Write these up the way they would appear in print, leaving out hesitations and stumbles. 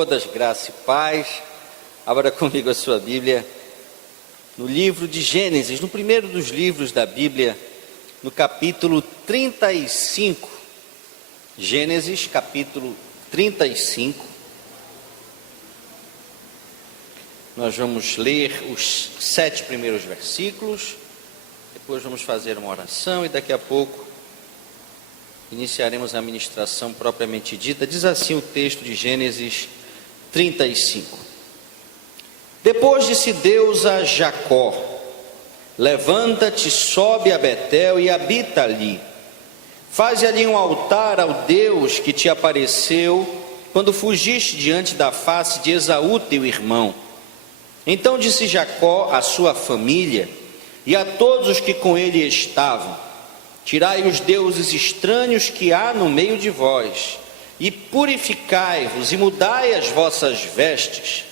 todas, graça e paz. Abra comigo a sua Bíblia no livro de Gênesis, no primeiro dos livros da Bíblia, no capítulo 35. Gênesis, capítulo 35. Nós vamos ler os 7 primeiros versículos, depois vamos fazer uma oração e daqui a pouco iniciaremos a ministração propriamente dita. Diz assim o texto de Gênesis 35. Depois disse Deus a Jacó: levanta-te, sobe a Betel e habita ali. Faze ali um altar ao Deus que te apareceu quando fugiste diante da face de Esaú teu irmão. Então disse Jacó à sua família e a todos os que com ele estavam: tirai os deuses estranhos que há no meio de vós, e purificai-vos, e mudai as vossas vestes,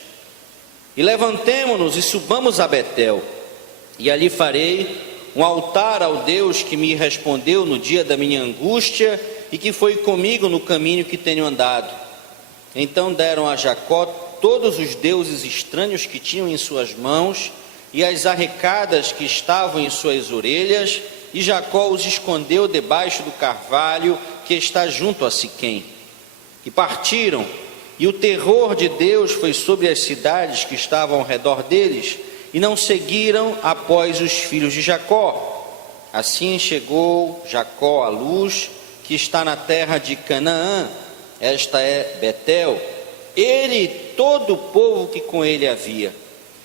e levantemo-nos e subamos a Betel, e ali farei um altar ao Deus que me respondeu no dia da minha angústia, e que foi comigo no caminho que tenho andado. Então deram a Jacó todos os deuses estranhos que tinham em suas mãos, e as arrecadas que estavam em suas orelhas, e Jacó os escondeu debaixo do carvalho que está junto a Siquém. E partiram, e o terror de Deus foi sobre as cidades que estavam ao redor deles, e não seguiram após os filhos de Jacó. Assim chegou Jacó à luz, que está na terra de Canaã, esta é Betel, ele e todo o povo que com ele havia.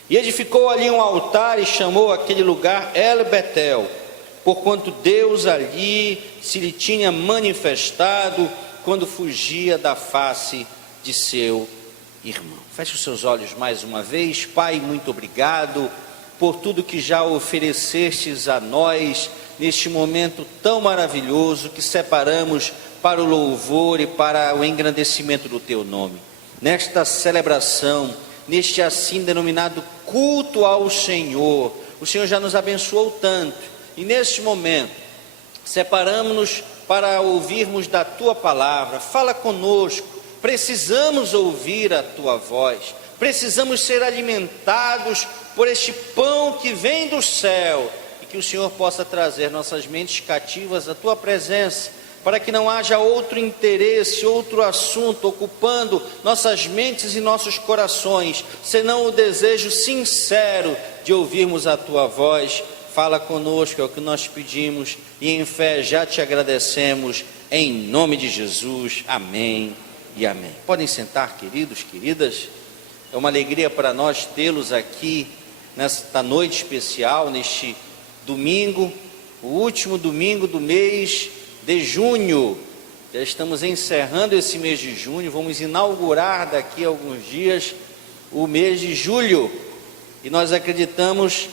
E edificou ali um altar e chamou aquele lugar El Betel, porquanto Deus ali se lhe tinha manifestado quando fugia da face de seu irmão. Feche os seus olhos mais uma vez. Pai, muito obrigado por tudo que já oferecestes a nós neste momento tão maravilhoso que separamos para o louvor e para o engrandecimento do teu nome. Nesta celebração, neste assim denominado culto ao Senhor, o Senhor já nos abençoou tanto. E neste momento, separamos-nos para ouvirmos da Tua Palavra. Fala conosco, precisamos ouvir a Tua voz, precisamos ser alimentados por este pão que vem do céu, e que o Senhor possa trazer nossas mentes cativas à Tua presença, para que não haja outro interesse, outro assunto ocupando nossas mentes e nossos corações, senão o desejo sincero de ouvirmos a Tua voz. Fala conosco, é o que nós pedimos, e em fé já te agradecemos, em nome de Jesus, amém e amém. Podem sentar, queridos, queridas. É uma alegria para nós tê-los aqui nesta noite especial, neste domingo, o último domingo do mês de junho. Já estamos encerrando esse mês de junho, vamos inaugurar daqui a alguns dias o mês de julho, e nós acreditamos,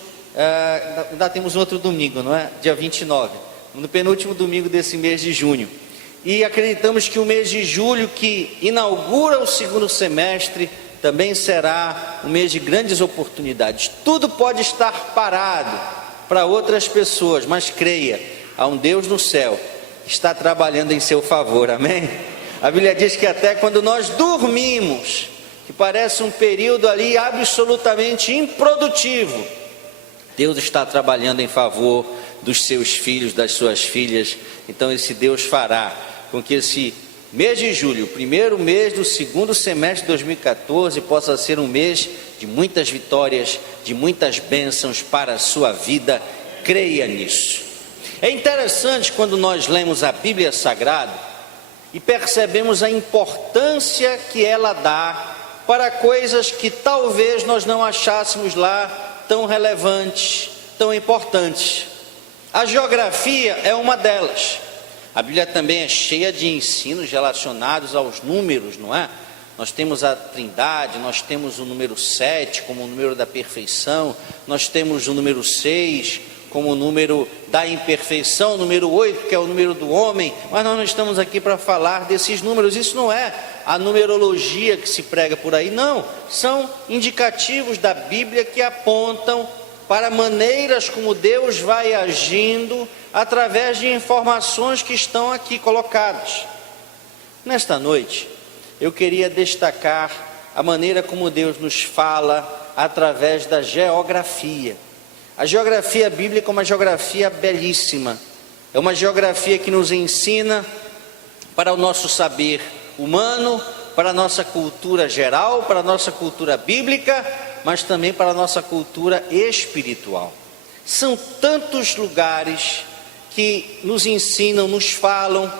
ainda temos outro domingo, não é? Dia 29, no penúltimo domingo desse mês de junho, e acreditamos que o mês de julho, que inaugura o segundo semestre, também será um mês de grandes oportunidades. Tudo pode estar parado para outras pessoas, mas creia, há um Deus no céu que está trabalhando em seu favor, amém? A Bíblia diz que até quando nós dormimos, que parece um período ali absolutamente improdutivo, Deus está trabalhando em favor dos seus filhos, das suas filhas. Então esse Deus fará com que esse mês de julho, o primeiro mês do segundo semestre de 2014, possa ser um mês de muitas vitórias, de muitas bênçãos para a sua vida. Creia nisso. É interessante quando nós lemos a Bíblia Sagrada e percebemos a importância que ela dá para coisas que talvez nós não achássemos lá tão relevantes, tão importantes. A geografia é uma delas. A Bíblia também é cheia de ensinos relacionados aos números, não é? Nós temos a Trindade, nós temos o número 7 como o número da perfeição, nós temos o número 6 como o número da imperfeição, o número 8 que é o número do homem, mas nós não estamos aqui para falar desses números. Isso não é a numerologia que se prega por aí, não, são indicativos da Bíblia que apontam para maneiras como Deus vai agindo através de informações que estão aqui colocadas. Nesta noite, eu queria destacar a maneira como Deus nos fala através da geografia. A geografia bíblica é uma geografia belíssima, é uma geografia que nos ensina para o nosso saber humano, para a nossa cultura geral, para a nossa cultura bíblica, mas também para a nossa cultura espiritual. São tantos lugares que nos ensinam, nos falam,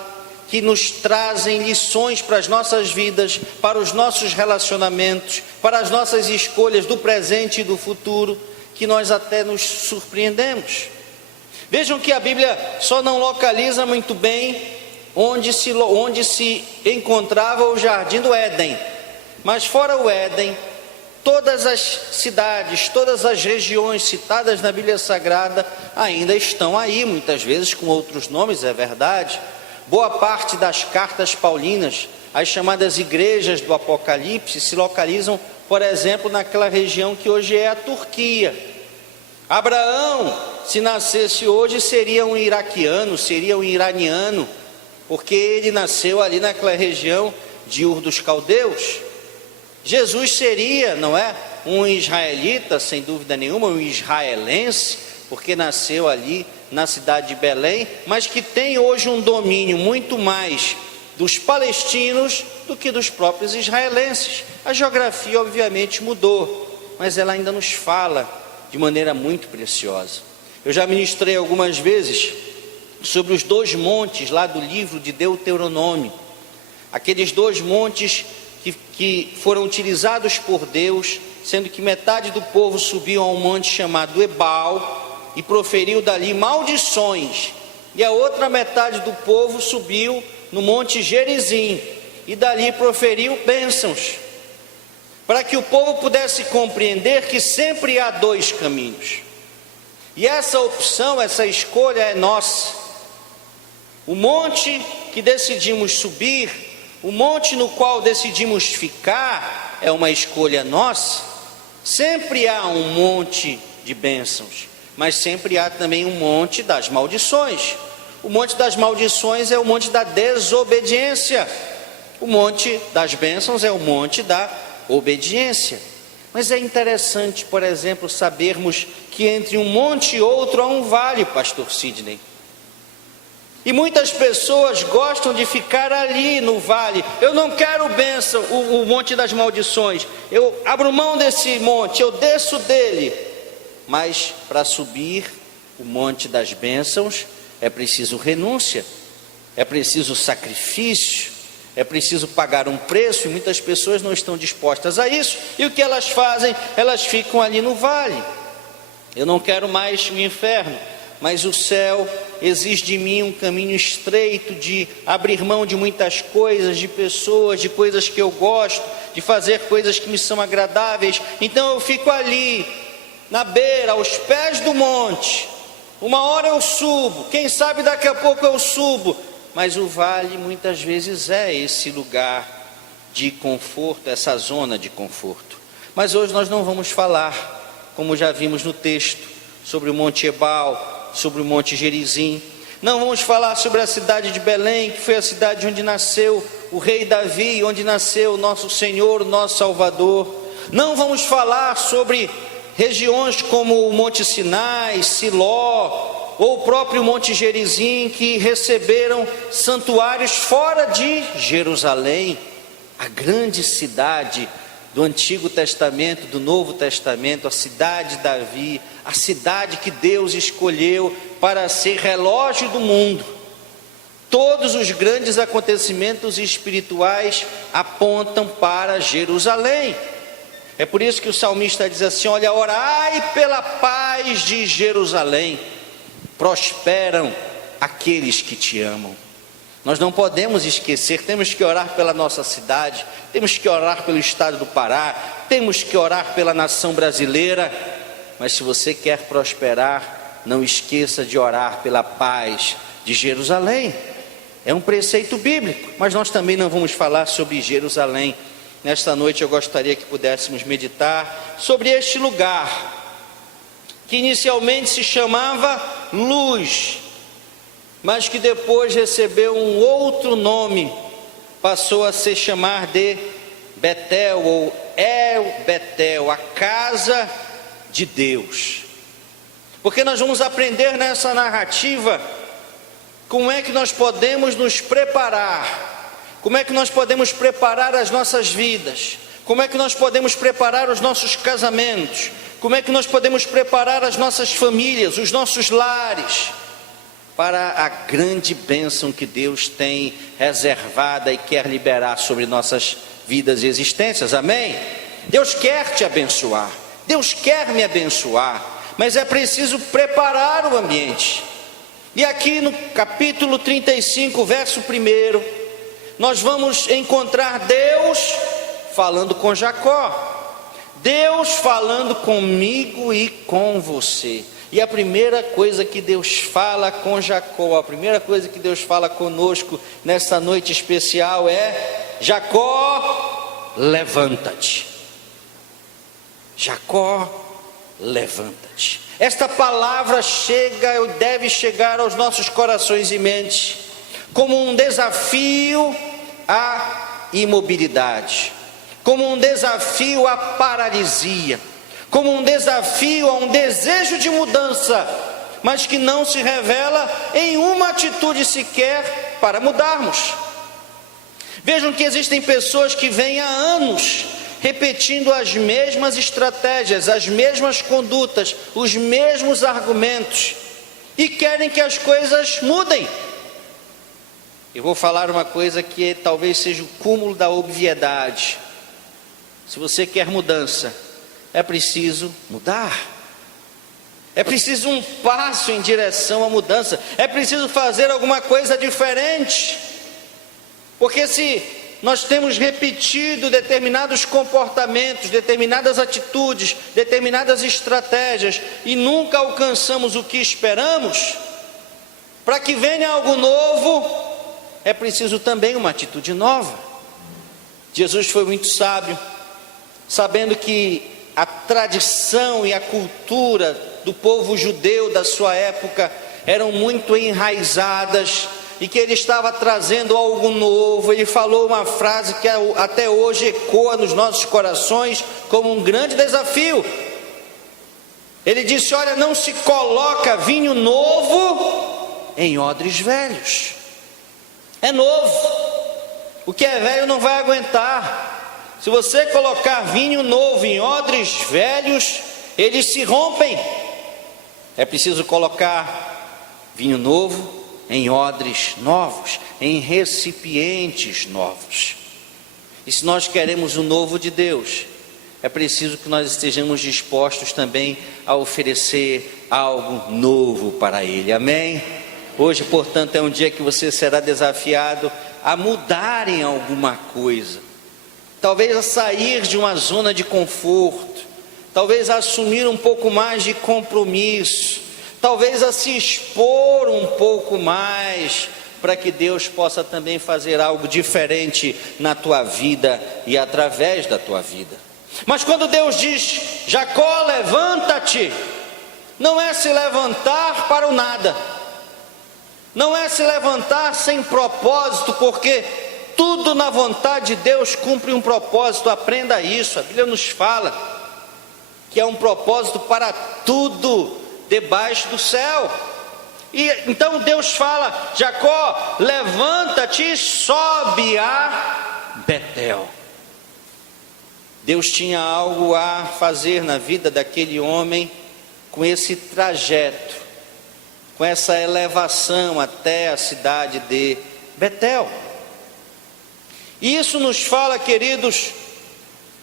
que nos trazem lições para as nossas vidas, para os nossos relacionamentos, para as nossas escolhas do presente e do futuro, que nós até nos surpreendemos. Vejam que a Bíblia só não localiza muito bem onde se encontrava o Jardim do Éden, mas fora o Éden, todas as cidades, todas as regiões citadas na Bíblia Sagrada ainda estão aí, muitas vezes com outros nomes, é verdade. Boa parte das cartas paulinas, as chamadas igrejas do Apocalipse, se localizam, por exemplo, naquela região que hoje é a Turquia. Abraão, se nascesse hoje, seria um iraquiano, seria um iraniano, porque ele nasceu ali naquela região de Ur dos Caldeus. Jesus seria, não é, um israelita, sem dúvida nenhuma, um israelense, porque nasceu ali na cidade de Belém, mas que tem hoje um domínio muito mais dos palestinos do que dos próprios israelenses. A geografia obviamente mudou, mas ela ainda nos fala de maneira muito preciosa. Eu já ministrei algumas vezes sobre os 2 montes lá do livro de Deuteronômio, aqueles 2 montes que foram utilizados por Deus, sendo que metade do povo subiu a um monte chamado Ebal e proferiu dali maldições, e a outra metade do povo subiu no monte Gerizim e dali proferiu bênçãos, para que o povo pudesse compreender que sempre há 2 caminhos, e essa opção, essa escolha é nossa. O monte que decidimos subir, o monte no qual decidimos ficar, é uma escolha nossa. Sempre há um monte de bênçãos, mas sempre há também um monte das maldições. O monte das maldições é o monte da desobediência, o monte das bênçãos é o monte da obediência. Mas é interessante, por exemplo, sabermos que entre um monte e outro há um vale, pastor Sidney. E muitas pessoas gostam de ficar ali no vale. Eu não quero bênção, o monte das maldições, eu abro mão desse monte, eu desço dele. Mas para subir o monte das bênçãos é preciso renúncia, é preciso sacrifício, é preciso pagar um preço, e muitas pessoas não estão dispostas a isso. E o que elas fazem? Elas ficam ali no vale. Eu não quero mais o inferno, mas o céu exige de mim um caminho estreito, de abrir mão de muitas coisas, de pessoas, de coisas que eu gosto, de fazer coisas que me são agradáveis. Então eu fico ali, na beira, aos pés do monte. Uma hora eu subo, quem sabe daqui a pouco eu subo, mas o vale muitas vezes é esse lugar de conforto, essa zona de conforto. Mas hoje nós não vamos falar, como já vimos no texto, sobre o Monte Ebal, sobre o Monte Gerizim. Não vamos falar sobre a cidade de Belém, que foi a cidade onde nasceu o rei Davi, onde nasceu o nosso Senhor, o nosso Salvador. Não vamos falar sobre regiões como o Monte Sinai, Siló, ou o próprio Monte Gerizim, que receberam santuários fora de Jerusalém, a grande cidade do Antigo Testamento, do Novo Testamento, a cidade de Davi, a cidade que Deus escolheu para ser relógio do mundo. Todos os grandes acontecimentos espirituais apontam para Jerusalém. É por isso que o salmista diz assim: olha, orai pela paz de Jerusalém, prosperam aqueles que te amam. Nós não podemos esquecer, temos que orar pela nossa cidade, temos que orar pelo estado do Pará, temos que orar pela nação brasileira, mas se você quer prosperar, não esqueça de orar pela paz de Jerusalém. É um preceito bíblico, mas nós também não vamos falar sobre Jerusalém. Nesta noite eu gostaria que pudéssemos meditar sobre este lugar, que inicialmente se chamava Luz, mas que depois recebeu um outro nome, passou a se chamar de Betel ou El Betel, a casa de Deus. Porque nós vamos aprender nessa narrativa como é que nós podemos nos preparar, como é que nós podemos preparar as nossas vidas, como é que nós podemos preparar os nossos casamentos, como é que nós podemos preparar as nossas famílias, os nossos lares, para a grande bênção que Deus tem reservada e quer liberar sobre nossas vidas e existências, amém? Deus quer te abençoar, Deus quer me abençoar, mas é preciso preparar o ambiente. E aqui no capítulo 35, verso 1, nós vamos encontrar Deus falando com Jacó, Deus falando comigo e com você. E a primeira coisa que Deus fala com Jacó, a primeira coisa que Deus fala conosco nessa noite especial é: Jacó, levanta-te. Jacó, levanta-te. Esta palavra chega ou deve chegar aos nossos corações e mentes como um desafio à imobilidade, como um desafio à paralisia, como um desafio a um desejo de mudança, mas que não se revela em uma atitude sequer para mudarmos. Vejam que existem pessoas que vêm há anos repetindo as mesmas estratégias, as mesmas condutas, os mesmos argumentos, e querem que as coisas mudem. Eu vou falar uma coisa que talvez seja o cúmulo da obviedade. Se você quer mudança, é preciso mudar, é preciso um passo em direção à mudança, é preciso fazer alguma coisa diferente, porque se nós temos repetido determinados comportamentos, determinadas atitudes, determinadas estratégias, e nunca alcançamos o que esperamos, para que venha algo novo, é preciso também uma atitude nova. Jesus foi muito sábio, sabendo que a tradição e a cultura do povo judeu da sua época eram muito enraizadas, e que ele estava trazendo algo novo. Ele falou uma frase que até hoje ecoa nos nossos corações como um grande desafio. Ele disse: olha, não se coloca vinho novo em odres velhos. É novo, o que é velho não vai aguentar. Se você colocar vinho novo em odres velhos, eles se rompem. É preciso colocar vinho novo em odres novos, em recipientes novos. E se nós queremos o novo de Deus, é preciso que nós estejamos dispostos também a oferecer algo novo para Ele, amém? Hoje, portanto, é um dia que você será desafiado a mudar em alguma coisa, talvez a sair de uma zona de conforto, talvez a assumir um pouco mais de compromisso, talvez a se expor um pouco mais, para que Deus possa também fazer algo diferente na tua vida e através da tua vida. Mas quando Deus diz: Jacó, levanta-te, não é se levantar para o nada, não é se levantar sem propósito, porque tudo na vontade de Deus cumpre um propósito. Aprenda isso, a Bíblia nos fala que é um propósito para tudo debaixo do céu. E então Deus fala: Jacó, levanta-te e sobe a Betel. Deus tinha algo a fazer na vida daquele homem com esse trajeto, com essa elevação até a cidade de Betel. E isso nos fala, queridos,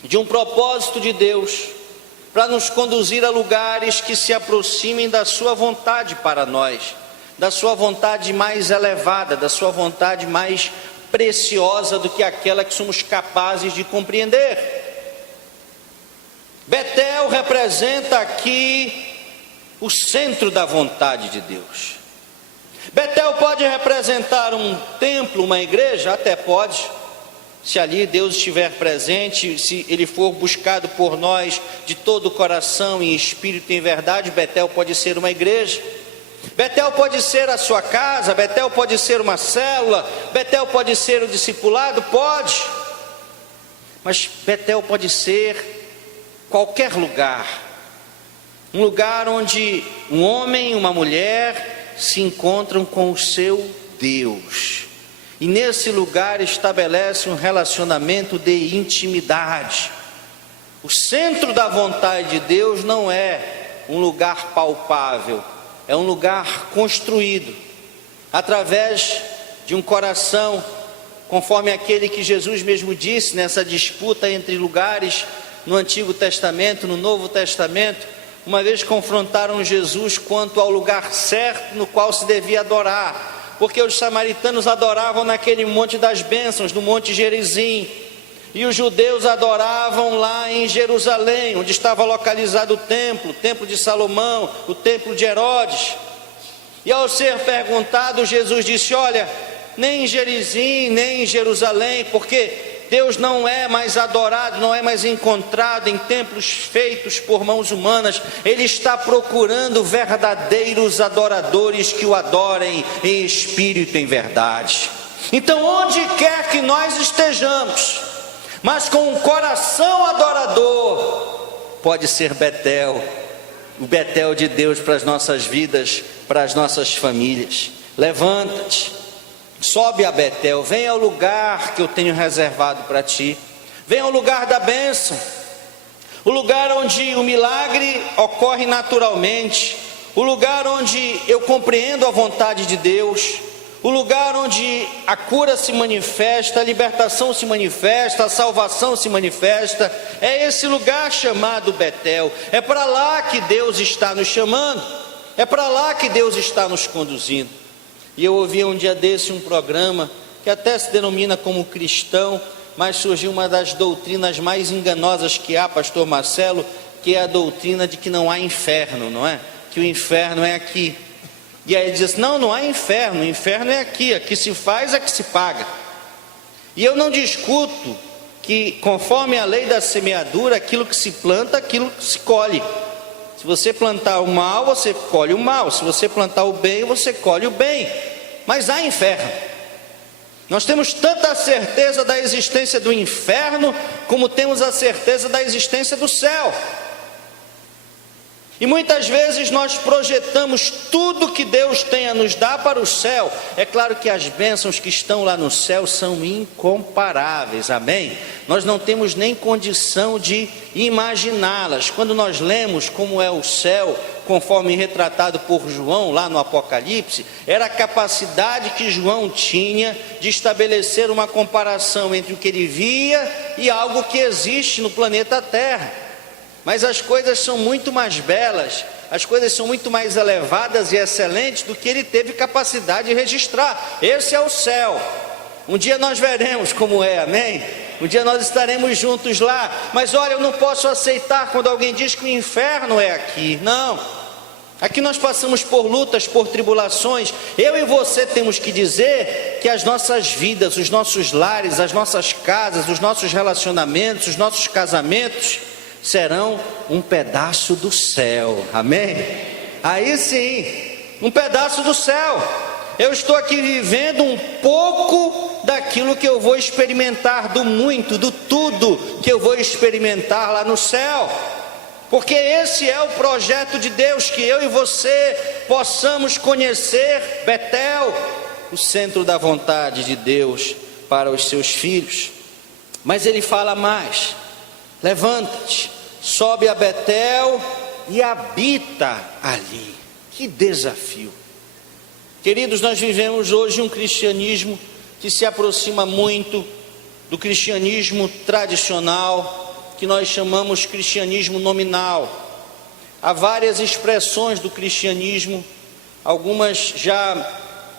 de um propósito de Deus para nos conduzir a lugares que se aproximem da sua vontade para nós, da sua vontade mais elevada, da sua vontade mais preciosa do que aquela que somos capazes de compreender. Betel representa aqui o centro da vontade de Deus. Betel pode representar um templo, uma igreja, até pode, se ali Deus estiver presente, se Ele for buscado por nós de todo o coração, em espírito e em verdade. Betel pode ser uma igreja, Betel pode ser a sua casa, Betel pode ser uma célula, Betel pode ser o discipulado, pode. mas Betel pode ser qualquer lugar. Um lugar onde um homem e uma mulher se encontram com o seu Deus. E nesse lugar estabelece um relacionamento de intimidade. O centro da vontade de Deus não é um lugar palpável, é um lugar construído através de um coração, conforme aquele que Jesus mesmo disse nessa disputa entre lugares no Antigo Testamento, no Novo Testamento. Uma vez confrontaram Jesus quanto ao lugar certo no qual se devia adorar, porque os samaritanos adoravam naquele monte das bênçãos, no Monte Gerizim, e os judeus adoravam lá em Jerusalém, onde estava localizado o templo de Salomão, o templo de Herodes. E ao ser perguntado, Jesus disse: olha, nem em Gerizim, nem em Jerusalém, porque Deus não é mais adorado, não é mais encontrado em templos feitos por mãos humanas. Ele está procurando verdadeiros adoradores que o adorem em espírito e em verdade. Então, onde quer que nós estejamos, mas com um coração adorador, pode ser Betel, o Betel de Deus para as nossas vidas, para as nossas famílias. Levanta-te, sobe a Betel, vem ao lugar que eu tenho reservado para ti, vem ao lugar da bênção, o lugar onde o milagre ocorre naturalmente, o lugar onde eu compreendo a vontade de Deus, o lugar onde a cura se manifesta, a libertação se manifesta, a salvação se manifesta. É esse lugar chamado Betel. É para lá que Deus está nos chamando, é para lá que Deus está nos conduzindo. E eu ouvi um dia desse um programa que até se denomina como cristão, mas surgiu uma das doutrinas mais enganosas que há, pastor Marcelo, que é a doutrina de que não há inferno, não é? Que o inferno é aqui. E aí ele diz: não há inferno, o inferno é aqui, aqui se faz, aqui se paga. E eu não discuto que, conforme a lei da semeadura, aquilo que se planta, aquilo que se colhe. Se você plantar o mal, você colhe o mal. Se você plantar o bem, você colhe o bem. Mas há inferno. Nós temos tanta certeza da existência do inferno, como temos a certeza da existência do céu. E muitas vezes nós projetamos tudo que Deus tem a nos dar para o céu. É claro que as bênçãos que estão lá no céu são incomparáveis, amém? Nós não temos nem condição de imaginá-las. Quando nós lemos como é o céu, conforme retratado por João lá no Apocalipse, era a capacidade que João tinha de estabelecer uma comparação entre o que ele via e algo que existe no planeta Terra. Mas as coisas são muito mais belas, as coisas são muito mais elevadas e excelentes do que ele teve capacidade de registrar. Esse é o céu. Um dia nós veremos como é, amém? Um dia nós estaremos juntos lá. Mas olha, eu não posso aceitar quando alguém diz que o inferno é aqui. Não. Aqui nós passamos por lutas, por tribulações. Eu e você temos que dizer que as nossas vidas, os nossos lares, as nossas casas, os nossos relacionamentos, os nossos casamentos serão um pedaço do céu, amém? Aí sim, um pedaço do céu. Eu estou aqui vivendo um pouco daquilo que eu vou experimentar, do muito, do tudo que eu vou experimentar lá no céu, porque esse é o projeto de Deus, que eu e você possamos conhecer Betel, o centro da vontade de Deus para os seus filhos. Mas ele fala mais: levanta-te, sobe a Betel e habita ali. Que desafio! Queridos, nós vivemos hoje um cristianismo que se aproxima muito do cristianismo tradicional, que nós chamamos cristianismo nominal. Há várias expressões do cristianismo, algumas já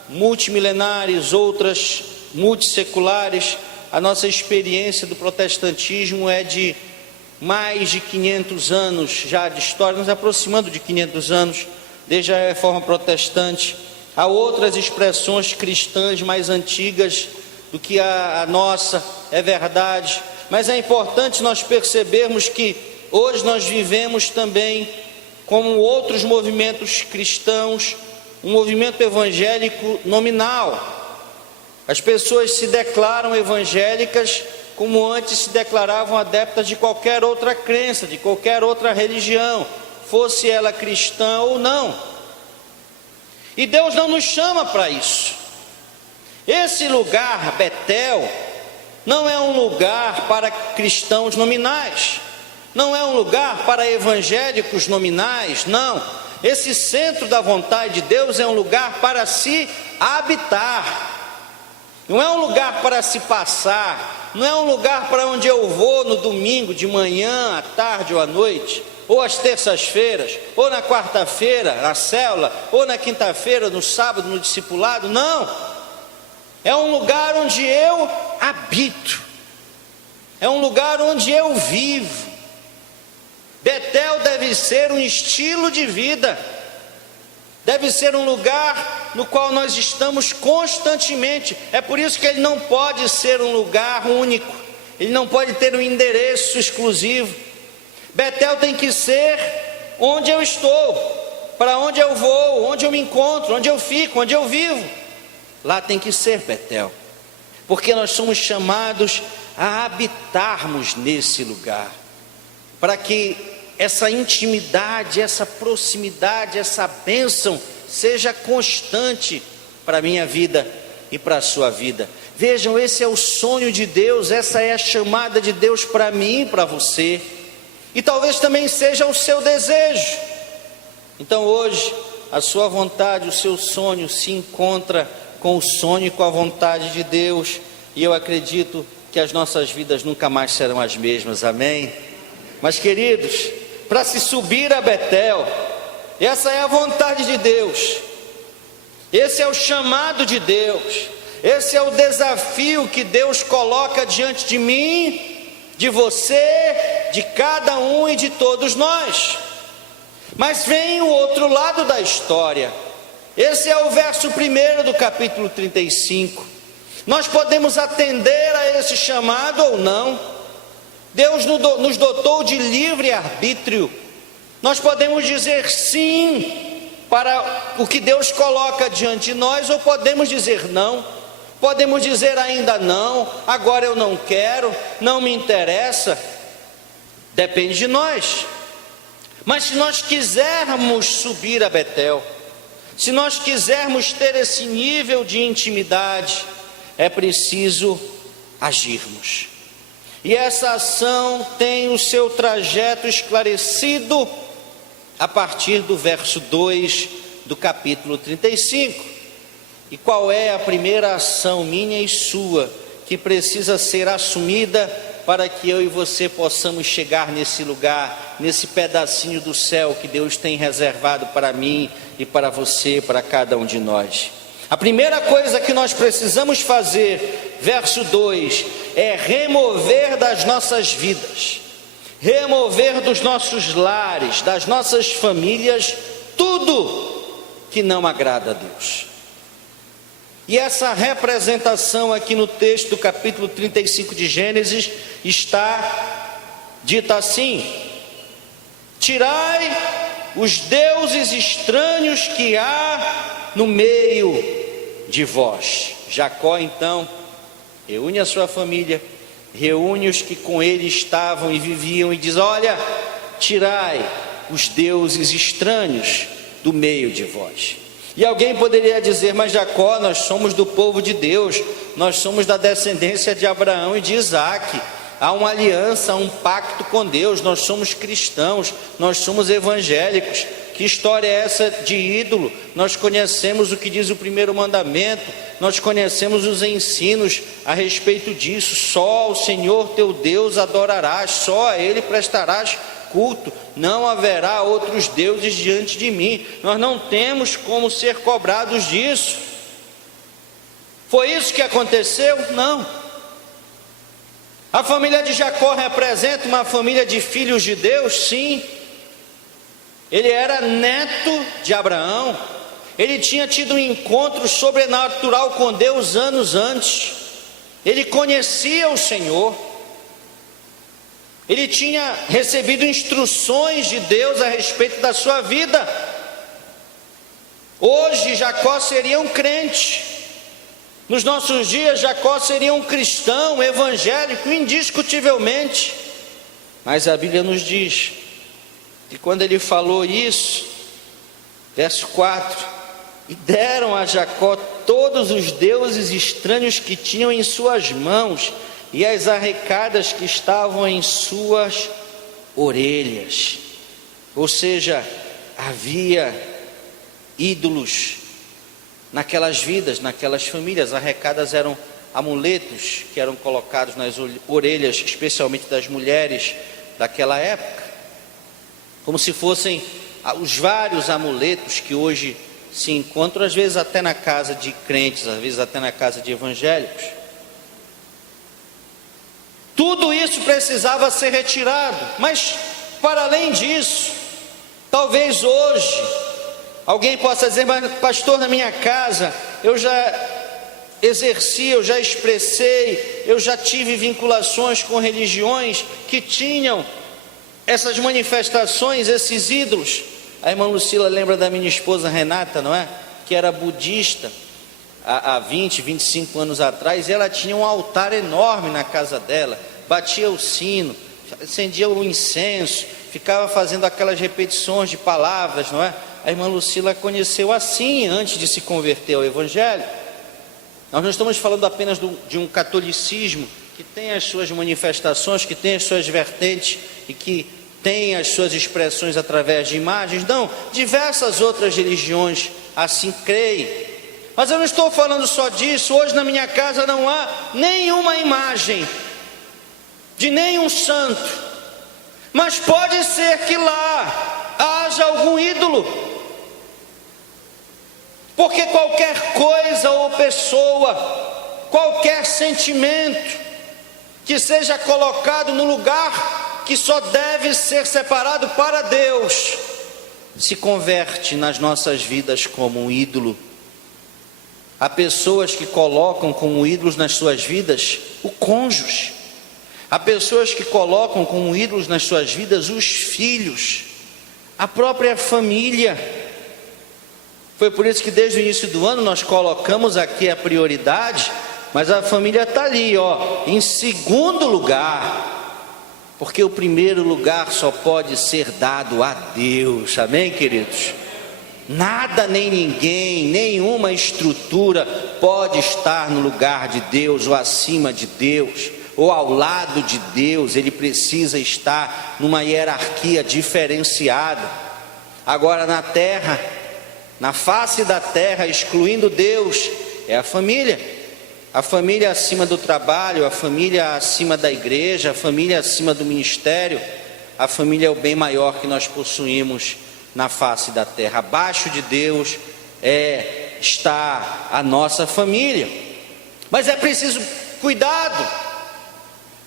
multimilenares, outras multisseculares. A nossa experiência do protestantismo é de mais de 500 anos já de história, nos aproximando de 500 anos, desde a reforma protestante. Há outras expressões cristãs mais antigas do que a nossa, é verdade, mas é importante nós percebermos que hoje nós vivemos também, como outros movimentos cristãos, um movimento evangélico nominal. As pessoas se declaram evangélicas, como antes se declaravam adeptas de qualquer outra crença, de qualquer outra religião, fosse ela cristã ou não. E Deus não nos chama para isso. Esse lugar, Betel, não é um lugar para cristãos nominais, não é um lugar para evangélicos nominais, não. Esse centro da vontade de Deus é um lugar para se habitar, não é um lugar para se passar, não é um lugar para onde eu vou no domingo, de manhã, à tarde ou à noite, ou às terças-feiras, ou na quarta-feira, na célula, ou na quinta-feira, no sábado, no discipulado. Não, é um lugar onde eu habito, é um lugar onde eu vivo. Betel deve ser um estilo de vida, deve ser um lugar no qual nós estamos constantemente. É por isso que ele não pode ser um lugar único, ele não pode ter um endereço exclusivo. Betel tem que ser onde eu estou, para onde eu vou, onde eu me encontro, onde eu fico, onde eu vivo. Lá tem que ser Betel, porque nós somos chamados a habitarmos nesse lugar, para que essa intimidade, essa proximidade, essa bênção seja constante para a minha vida e para a sua vida. Vejam, esse é o sonho de Deus, essa é a chamada de Deus para mim e para você, e talvez também seja o seu desejo. Então hoje, a sua vontade, o seu sonho se encontra com o sonho e com a vontade de Deus, e eu acredito que as nossas vidas nunca mais serão as mesmas, amém? Mas queridos, para se subir a Betel, essa é a vontade de Deus, esse é o chamado de Deus, esse é o desafio que Deus coloca diante de mim, de você, de cada um e de todos nós. Mas vem o outro lado da história. Esse é o verso 1 do capítulo 35. Nós podemos atender a esse chamado ou não. Deus nos dotou de livre arbítrio. Nós podemos dizer sim para o que Deus coloca diante de nós, ou podemos dizer não. Podemos dizer ainda não, agora eu não quero, não me interessa. Depende de nós. Mas se nós quisermos subir a Betel, se nós quisermos ter esse nível de intimidade, é preciso agirmos. E essa ação tem o seu trajeto esclarecido a partir do verso 2 do capítulo 35. E qual é a primeira ação minha e sua que precisa ser assumida para que eu e você possamos chegar nesse lugar, nesse pedacinho do céu que Deus tem reservado para mim e para você, para cada um de nós? A primeira coisa que nós precisamos fazer, verso 2, é remover das nossas vidas, remover dos nossos lares, das nossas famílias, tudo que não agrada a Deus. E essa representação aqui no texto do capítulo 35 de Gênesis está dita assim: tirai os deuses estranhos que há no meio de vós. Jacó então reúne a sua família, reúne os que com ele estavam e viviam e diz: olha, tirai os deuses estranhos do meio de vós. E alguém poderia dizer: mas Jacó, nós somos do povo de Deus, nós somos da descendência de Abraão e de Isaac, há uma aliança, há um pacto com Deus, nós somos cristãos, nós somos evangélicos. Que história é essa de ídolo? Nós conhecemos o que diz o primeiro mandamento, nós conhecemos os ensinos a respeito disso. Só ao Senhor teu Deus adorarás, só a Ele prestarás culto, não haverá outros deuses diante de mim. Nós não temos como ser cobrados disso. Foi isso que aconteceu? Não. A família de Jacó representa uma família de filhos de Deus? Sim. Ele era neto de Abraão, ele tinha tido um encontro sobrenatural com Deus anos antes, ele conhecia o Senhor, ele tinha recebido instruções de Deus a respeito da sua vida. Hoje Jacó seria um crente, Nos nossos dias, Jacó seria um cristão evangélico, indiscutivelmente. Mas a Bíblia nos diz que quando ele falou isso, verso 4: e deram a Jacó todos os deuses estranhos que tinham em suas mãos, e as arrecadas que estavam em suas orelhas. Ou seja, havia ídolos naquelas vidas, naquelas famílias. Arrecadas eram amuletos que eram colocados nas orelhas, especialmente das mulheres daquela época, como se fossem os vários amuletos que hoje se encontram, às vezes até na casa de crentes, às vezes até na casa de evangélicos. Tudo isso precisava ser retirado, mas para além disso, talvez hoje alguém possa dizer: mas pastor, na minha casa eu já exerci, eu já expressei, eu já tive vinculações com religiões que tinham essas manifestações, esses ídolos. A irmã Lucila lembra da minha esposa Renata, não é? Que era budista há 20, 25 anos atrás, e ela tinha um altar enorme na casa dela, batia o sino, acendia o incenso, ficava fazendo aquelas repetições de palavras, não é? A irmã Lucila conheceu assim antes de se converter ao Evangelho. Nós não estamos falando apenas de um catolicismo que tem as suas manifestações, que tem as suas vertentes e que tem as suas expressões através de imagens. Não, diversas outras religiões assim creem. Mas eu não estou falando só disso. Hoje na minha casa não há nenhuma imagem de nenhum santo, mas pode ser que lá haja algum ídolo, porque qualquer coisa ou pessoa, qualquer sentimento que seja colocado no lugar que só deve ser separado para Deus, se converte nas nossas vidas como um ídolo. Há pessoas que colocam como ídolos nas suas vidas o cônjuge. Há pessoas que colocam como ídolos nas suas vidas os filhos, a própria família. Foi por isso que desde o início do ano nós colocamos aqui a prioridade, mas a família está ali, em segundo lugar. Porque o primeiro lugar só pode ser dado a Deus, amém, queridos? Nada nem ninguém, nenhuma estrutura pode estar no lugar de Deus ou acima de Deus ou ao lado de Deus. Ele precisa estar numa hierarquia diferenciada. Agora na terra, na face da terra, excluindo Deus, é a família. A família acima do trabalho, a família acima da igreja, a família acima do ministério. A família é o bem maior que nós possuímos na face da terra. Abaixo de Deus está a nossa família. Mas é preciso cuidado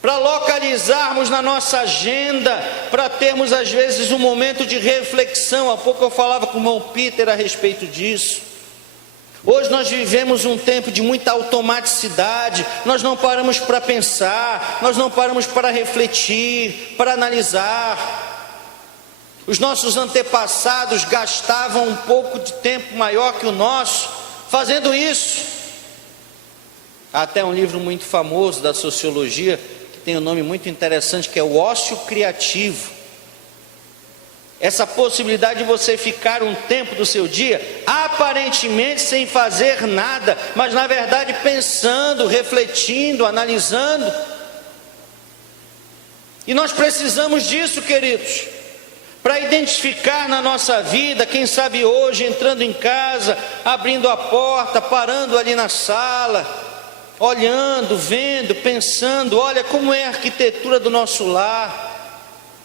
para localizarmos na nossa agenda, para termos às vezes um momento de reflexão. Há pouco eu falava com o irmão Peter a respeito disso. Hoje nós vivemos um tempo de muita automaticidade, nós não paramos para pensar, nós não paramos para refletir, para analisar. Os nossos antepassados gastavam um pouco de tempo maior que o nosso fazendo isso. Há até um livro muito famoso da sociologia, que tem um nome muito interessante, que é o ócio criativo. Essa possibilidade de você ficar um tempo do seu dia, aparentemente sem fazer nada, mas na verdade pensando, refletindo, analisando. E nós precisamos disso, queridos, para identificar na nossa vida, quem sabe hoje entrando em casa, abrindo a porta, parando ali na sala, olhando, vendo, pensando, olha como é a arquitetura do nosso lar.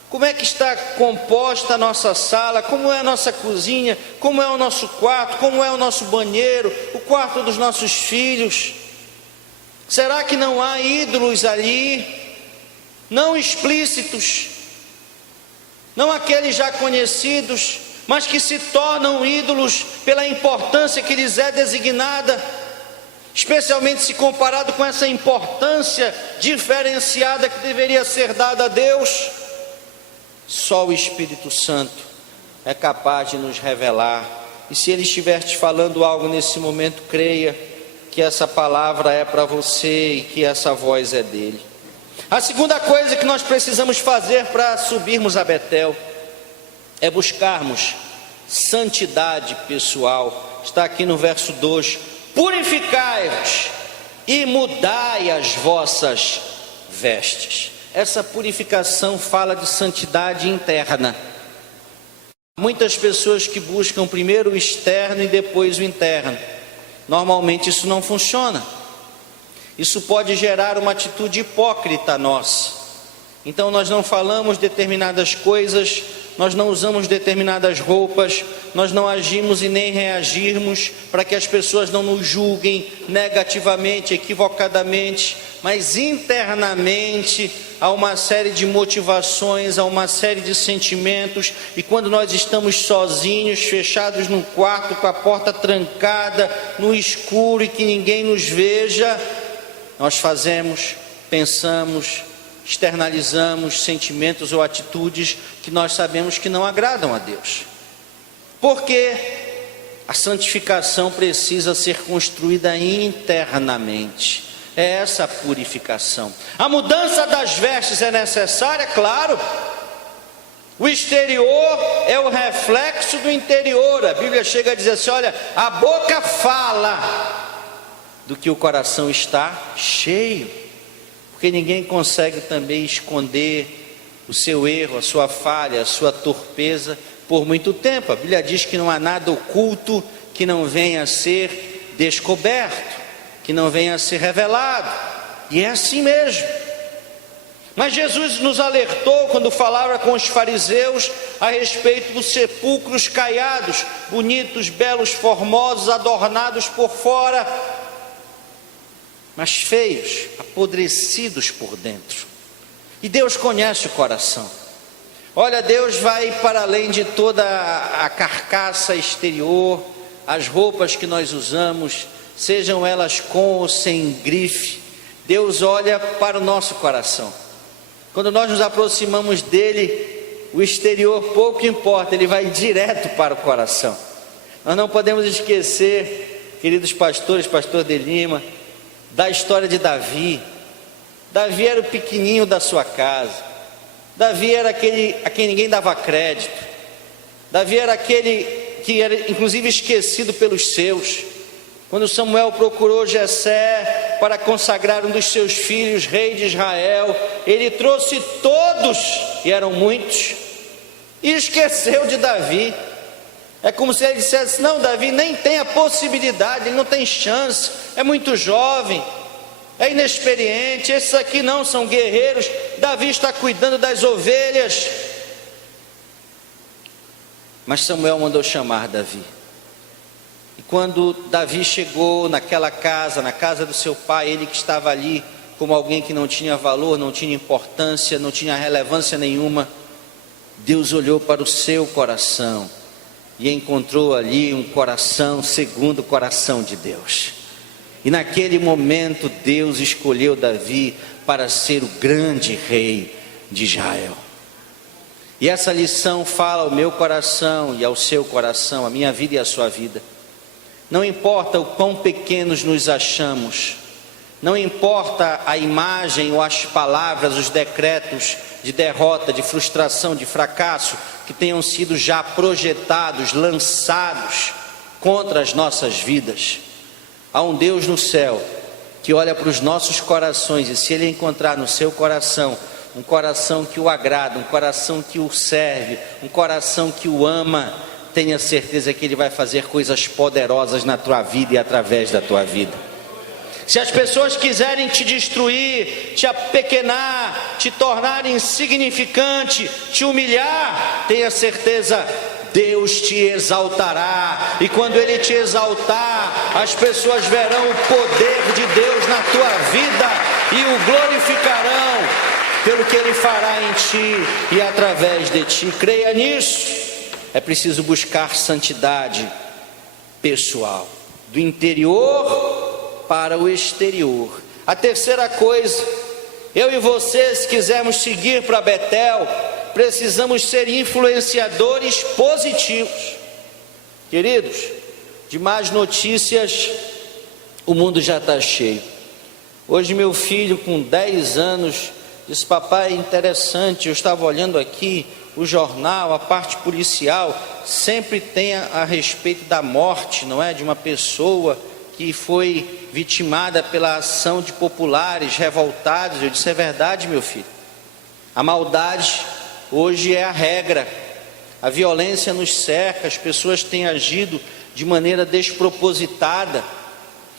Como é que está composta a nossa sala, como é a nossa cozinha, como é o nosso quarto, como é o nosso banheiro, o quarto dos nossos filhos. Será que não há ídolos ali, não explícitos, não aqueles já conhecidos, mas que se tornam ídolos pela importância que lhes é designada, especialmente se comparado com essa importância diferenciada que deveria ser dada a Deus? Só o Espírito Santo é capaz de nos revelar. E se Ele estiver te falando algo nesse momento, creia que essa palavra é para você e que essa voz é dele. A segunda coisa que nós precisamos fazer para subirmos a Betel é buscarmos santidade pessoal. Está aqui no verso 2: purificai-vos e mudai as vossas vestes. Essa purificação fala de santidade interna. Muitas pessoas que buscam primeiro o externo e depois o interno. Normalmente isso não funciona. Isso pode gerar uma atitude hipócrita nossa. Então nós não falamos determinadas coisas, nós não usamos determinadas roupas, nós não agimos e nem reagirmos para que as pessoas não nos julguem negativamente, equivocadamente, mas internamente há uma série de motivações, há uma série de sentimentos, e quando nós estamos sozinhos, fechados num quarto, com a porta trancada, no escuro e que ninguém nos veja, nós fazemos, pensamos, externalizamos sentimentos ou atitudes que nós sabemos que não agradam a Deus. Porque a santificação precisa ser construída internamente. É essa a purificação. A mudança das vestes é necessária, claro. O exterior é o reflexo do interior. A Bíblia chega a dizer assim: olha, a boca fala do que o coração está cheio, porque ninguém consegue também esconder o seu erro, a sua falha, a sua torpeza por muito tempo. A Bíblia diz que não há nada oculto que não venha a ser descoberto, que não venha a ser revelado, e é assim mesmo. Mas Jesus nos alertou quando falava com os fariseus a respeito dos sepulcros caiados, bonitos, belos, formosos, adornados por fora, mas feios, apodrecidos por dentro. E Deus conhece o coração. Olha, Deus vai para além de toda a carcaça exterior, as roupas que nós usamos, sejam elas com ou sem grife. Deus olha para o nosso coração. Quando nós nos aproximamos dele, o exterior pouco importa, ele vai direto para o coração. Nós não podemos esquecer, queridos pastores, pastor de Lima, da história de Davi. Davi era o pequenininho da sua casa. Davi era aquele a quem ninguém dava crédito. Davi era aquele que era inclusive esquecido pelos seus. Quando Samuel procurou Jessé para consagrar um dos seus filhos, rei de Israel, ele trouxe todos, e eram muitos, e esqueceu de Davi. É como se ele dissesse: não, Davi nem tem a possibilidade, ele não tem chance, é muito jovem, é inexperiente, esses aqui não são guerreiros, Davi está cuidando das ovelhas. Mas Samuel mandou chamar Davi. E quando Davi chegou naquela casa, na casa do seu pai, ele que estava ali como alguém que não tinha valor, não tinha importância, não tinha relevância nenhuma, Deus olhou para o seu coração e encontrou ali um coração segundo o coração de Deus. E naquele momento Deus escolheu Davi para ser o grande rei de Israel. E essa lição fala ao meu coração e ao seu coração, a minha vida e a sua vida. Não importa o quão pequenos nos achamos, não importa a imagem ou as palavras, os decretos de derrota, de frustração, de fracasso que tenham sido já projetados, lançados contra as nossas vidas. Há um Deus no céu que olha para os nossos corações, e se Ele encontrar no seu coração um coração que o agrada, um coração que o serve, um coração que o ama, tenha certeza que Ele vai fazer coisas poderosas na tua vida e através da tua vida. Se as pessoas quiserem te destruir, te apequenar, te tornar insignificante, te humilhar, tenha certeza, Deus te exaltará. E quando Ele te exaltar, as pessoas verão o poder de Deus na tua vida e o glorificarão pelo que Ele fará em ti e através de ti. Creia nisso. É preciso buscar santidade pessoal, do interior para o exterior. A terceira coisa, eu e você, se quisermos seguir para Betel, precisamos ser influenciadores positivos. Queridos, de más notícias o mundo já está cheio. Hoje meu filho com 10 anos disse: papai, é interessante, eu estava olhando aqui o jornal, a parte policial, sempre tem a respeito da morte, não é? De uma pessoa que foi vitimada pela ação de populares revoltados. Eu disse: é verdade, meu filho. A maldade hoje é a regra. A violência nos cerca, as pessoas têm agido de maneira despropositada.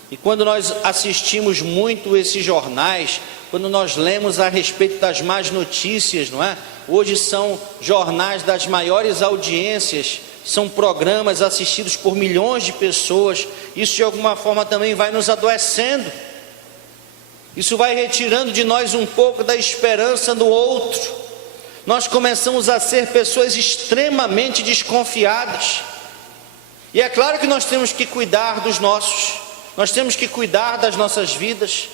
E quando nós assistimos muito esses jornais, quando nós lemos a respeito das más notícias, não é? Hoje são jornais das maiores audiências, são programas assistidos por milhões de pessoas. Isso de alguma forma também vai nos adoecendo. Isso vai retirando de nós um pouco da esperança no outro. Nós começamos a ser pessoas extremamente desconfiadas. E é claro que nós temos que cuidar dos nossos, nós temos que cuidar das nossas vidas.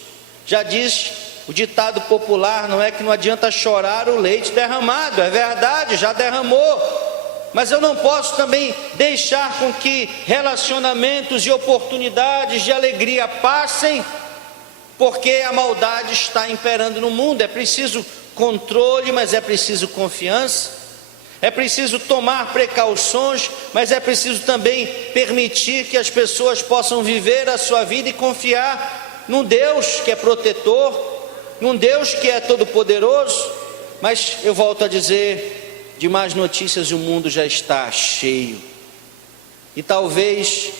Já diz o ditado popular, não é, que não adianta chorar o leite derramado. É verdade, já derramou. Mas eu não posso também deixar com que relacionamentos e oportunidades de alegria passem, porque a maldade está imperando no mundo. É preciso controle, mas é preciso confiança. É preciso tomar precauções, mas é preciso também permitir que as pessoas possam viver a sua vida e confiar num Deus que é protetor, num Deus que é todo-poderoso. Mas eu volto a dizer, de más notícias o mundo já está cheio. E talvez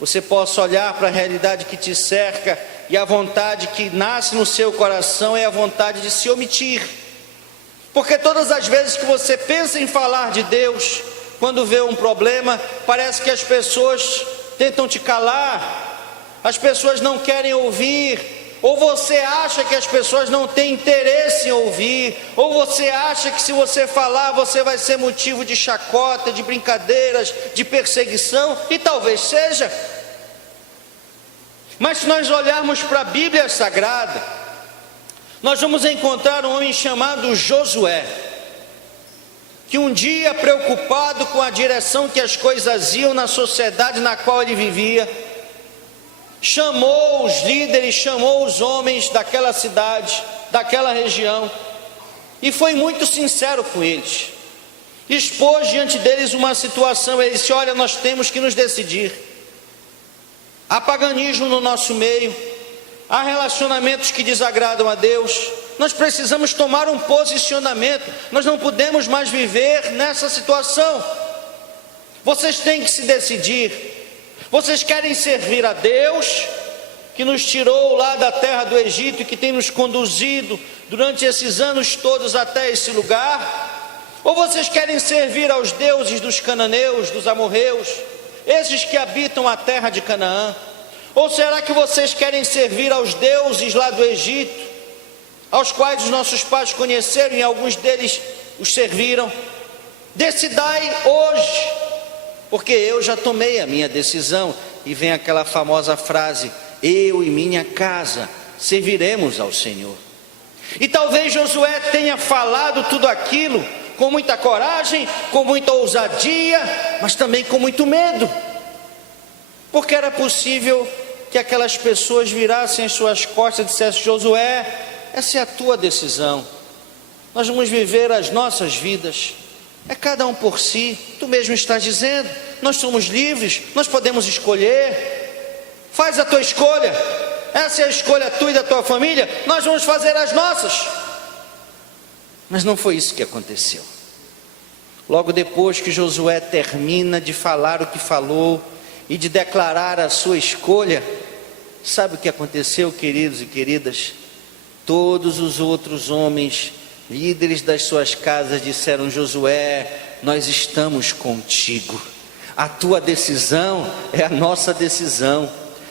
você possa olhar para a realidade que te cerca, e a vontade que nasce no seu coração é a vontade de se omitir. Porque todas as vezes que você pensa em falar de Deus, quando vê um problema, parece que as pessoas tentam te calar, as pessoas não querem ouvir, ou você acha que as pessoas não têm interesse em ouvir, ou você acha que se você falar, você vai ser motivo de chacota, de brincadeiras, de perseguição, e talvez seja. Mas se nós olharmos para a Bíblia Sagrada, nós vamos encontrar um homem chamado Josué, que um dia, preocupado com a direção que as coisas iam na sociedade na qual ele vivia, chamou os líderes, chamou os homens daquela cidade, daquela região, e foi muito sincero com eles. Expôs diante deles uma situação. Ele disse: olha, nós temos que nos decidir. Há paganismo no nosso meio, há relacionamentos que desagradam a Deus. Nós precisamos tomar um posicionamento. Nós não podemos mais viver nessa situação. Vocês têm que se decidir. Vocês querem servir a Deus, que nos tirou lá da terra do Egito e que tem nos conduzido durante esses anos todos até esse lugar? Ou vocês querem servir aos deuses dos cananeus, dos amorreus, esses que habitam a terra de Canaã? Ou será que vocês querem servir aos deuses lá do Egito, aos quais os nossos pais conheceram e alguns deles os serviram? Decidai hoje, porque eu já tomei a minha decisão. E vem aquela famosa frase: eu e minha casa serviremos ao Senhor. E talvez Josué tenha falado tudo aquilo com muita coragem, com muita ousadia, mas também com muito medo, porque era possível que aquelas pessoas virassem as suas costas e dissessem: Josué, essa é a tua decisão, nós vamos viver as nossas vidas, é cada um por si, tu mesmo estás dizendo, nós somos livres, nós podemos escolher, faz a tua escolha, essa é a escolha tua e da tua família, nós vamos fazer as nossas. Mas não foi isso que aconteceu. Logo depois que Josué termina de falar o que falou e de declarar a sua escolha, sabe o que aconteceu, queridos e queridas? Todos os outros homens, líderes das suas casas, disseram: Josué, nós estamos contigo, a tua decisão é a nossa decisão,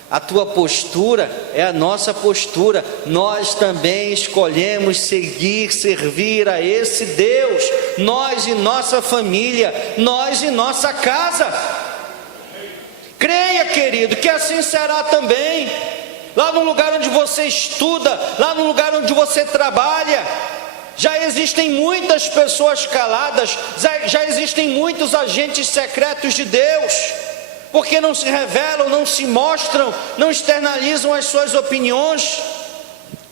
a tua postura é a nossa postura, nós também escolhemos servir a esse Deus, nós e nossa família, nós e nossa casa. Creia, querido, que assim será também, lá no lugar onde você estuda, lá no lugar onde você trabalha. Já existem muitas pessoas caladas, já existem muitos agentes secretos de Deus. Porque não se revelam, não se mostram, não externalizam as suas opiniões.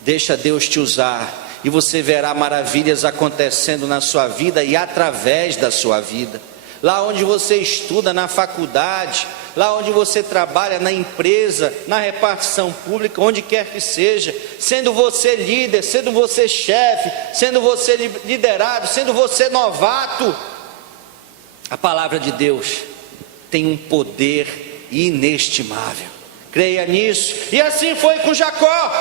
Deixa Deus te usar, e você verá maravilhas acontecendo na sua vida e através da sua vida. Lá onde você estuda, na faculdade, lá onde você trabalha, na empresa, na repartição pública, onde quer que seja, sendo você líder, sendo você chefe, sendo você liderado, sendo você novato, a palavra de Deus tem um poder inestimável. Creia nisso. E assim foi com Jacó.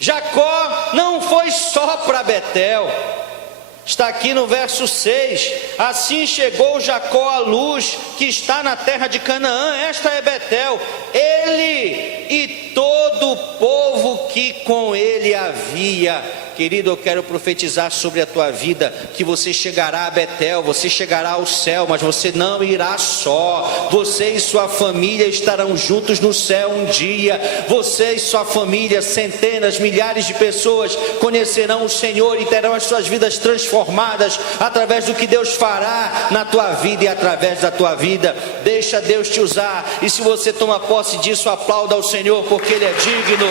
Jacó não foi só para Betel. Está aqui no verso 6: assim chegou Jacó à luz que está na terra de Canaã. Esta é Betel, ele e todo o povo que com ele havia. Querido, eu quero profetizar sobre a tua vida, que você chegará a Betel, você chegará ao céu, mas você não irá só. Você e sua família estarão juntos no céu um dia. Você e sua família, centenas, milhares de pessoas conhecerão o Senhor e terão as suas vidas transformadas através do que Deus fará na tua vida e através da tua vida. Deixa Deus te usar, e se você toma posse disso, aplauda ao Senhor, porque Ele é digno.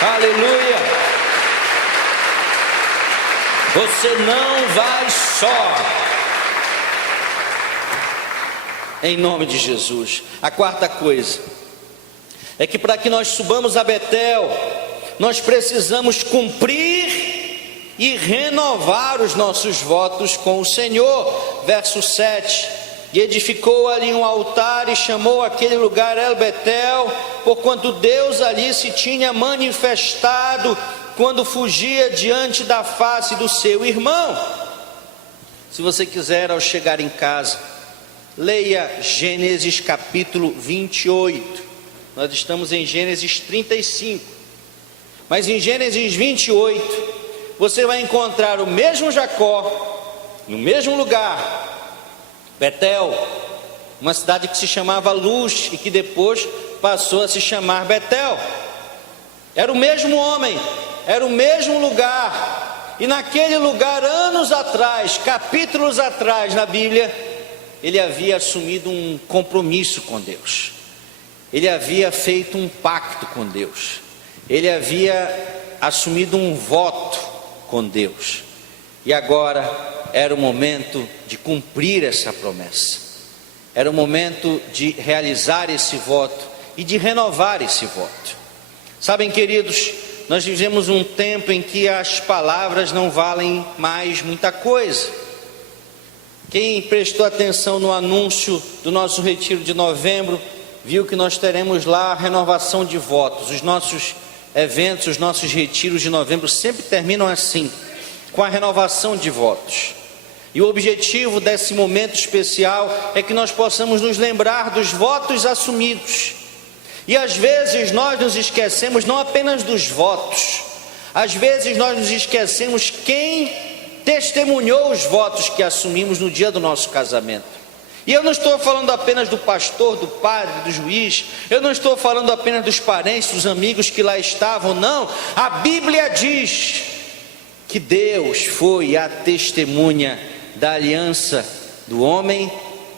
Aleluia. Você não vai só. Em nome de Jesus. A quarta coisa é que para que nós subamos a Betel, nós precisamos cumprir e renovar os nossos votos com o Senhor. Verso 7: e edificou ali um altar e chamou aquele lugar El Betel, porquanto Deus ali se tinha manifestado quando fugia diante da face do seu irmão. Se você quiser, ao chegar em casa, leia Gênesis capítulo 28. Nós estamos em Gênesis 35, mas em Gênesis 28 você vai encontrar o mesmo Jacó no mesmo lugar, Betel, uma cidade que se chamava Luz e que depois passou a se chamar Betel. Era o mesmo homem, era o mesmo lugar, e naquele lugar, anos atrás, capítulos atrás na Bíblia, ele havia assumido um compromisso com Deus, ele havia feito um pacto com Deus, ele havia assumido um voto com Deus, e agora era o momento de cumprir essa promessa, era o momento de realizar esse voto e de renovar esse voto. Sabem, queridos, nós vivemos um tempo em que as palavras não valem mais muita coisa. Quem prestou atenção no anúncio do nosso retiro de novembro, viu que nós teremos lá a renovação de votos. Os nossos eventos, os nossos retiros de novembro sempre terminam assim, com a renovação de votos. E o objetivo desse momento especial é que nós possamos nos lembrar dos votos assumidos. E às vezes nós nos esquecemos não apenas dos votos, às vezes nós nos esquecemos quem testemunhou os votos que assumimos no dia do nosso casamento. E eu não estou falando apenas do pastor, do padre, do juiz, eu não estou falando apenas dos parentes, dos amigos que lá estavam, não. A Bíblia diz que Deus foi a testemunha da aliança do homem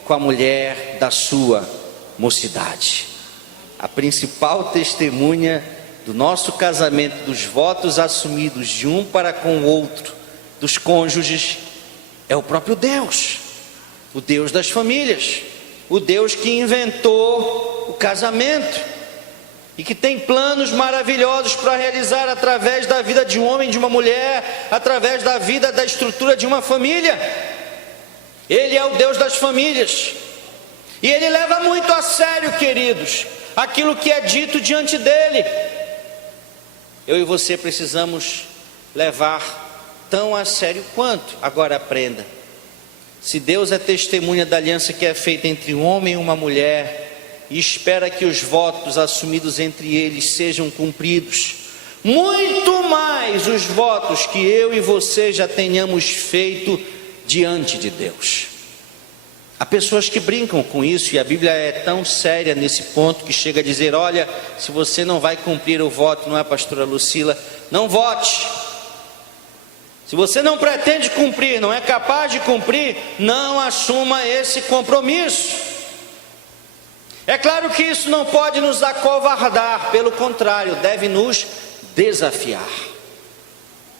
com a mulher da sua mocidade. A principal testemunha do nosso casamento, dos votos assumidos de um para com o outro, dos cônjuges, é o próprio Deus, o Deus das famílias, o Deus que inventou o casamento e que tem planos maravilhosos para realizar através da vida de um homem e de uma mulher, através da vida, da estrutura de uma família. Ele é o Deus das famílias, e Ele leva muito a sério, queridos, aquilo que é dito diante dEle. Eu e você precisamos levar tão a sério quanto. Agora aprenda, se Deus é testemunha da aliança que é feita entre um homem e uma mulher, e espera que os votos assumidos entre eles sejam cumpridos, muito mais os votos que eu e você já tenhamos feito diante de Deus. Há pessoas que brincam com isso, e a Bíblia é tão séria nesse ponto que chega a dizer: olha, se você não vai cumprir o voto, não é, pastora Lucila? Não vote. Se você não pretende cumprir, não é capaz de cumprir, não assuma esse compromisso. É claro que isso não pode nos acovardar, pelo contrário, deve nos desafiar.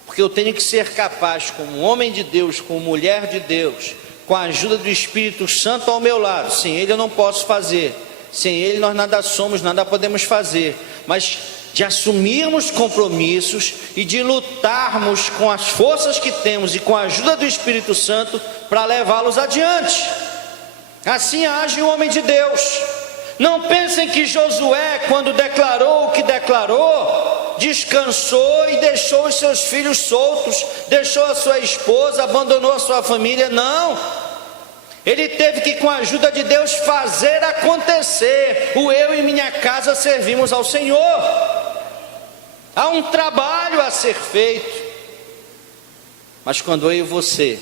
Porque eu tenho que ser capaz, como homem de Deus, como mulher de Deus, com a ajuda do Espírito Santo ao meu lado. Sem Ele eu não posso fazer, sem Ele nós nada somos, nada podemos fazer, mas de assumirmos compromissos e de lutarmos com as forças que temos e com a ajuda do Espírito Santo para levá-los adiante. Assim age o homem de Deus. Não pensem que Josué, quando declarou o que declarou, descansou e deixou os seus filhos soltos, deixou a sua esposa, abandonou a sua família. Não, ele teve que, com a ajuda de Deus, fazer acontecer. Eu e minha casa servimos ao Senhor. Há um trabalho a ser feito. Mas quando eu e você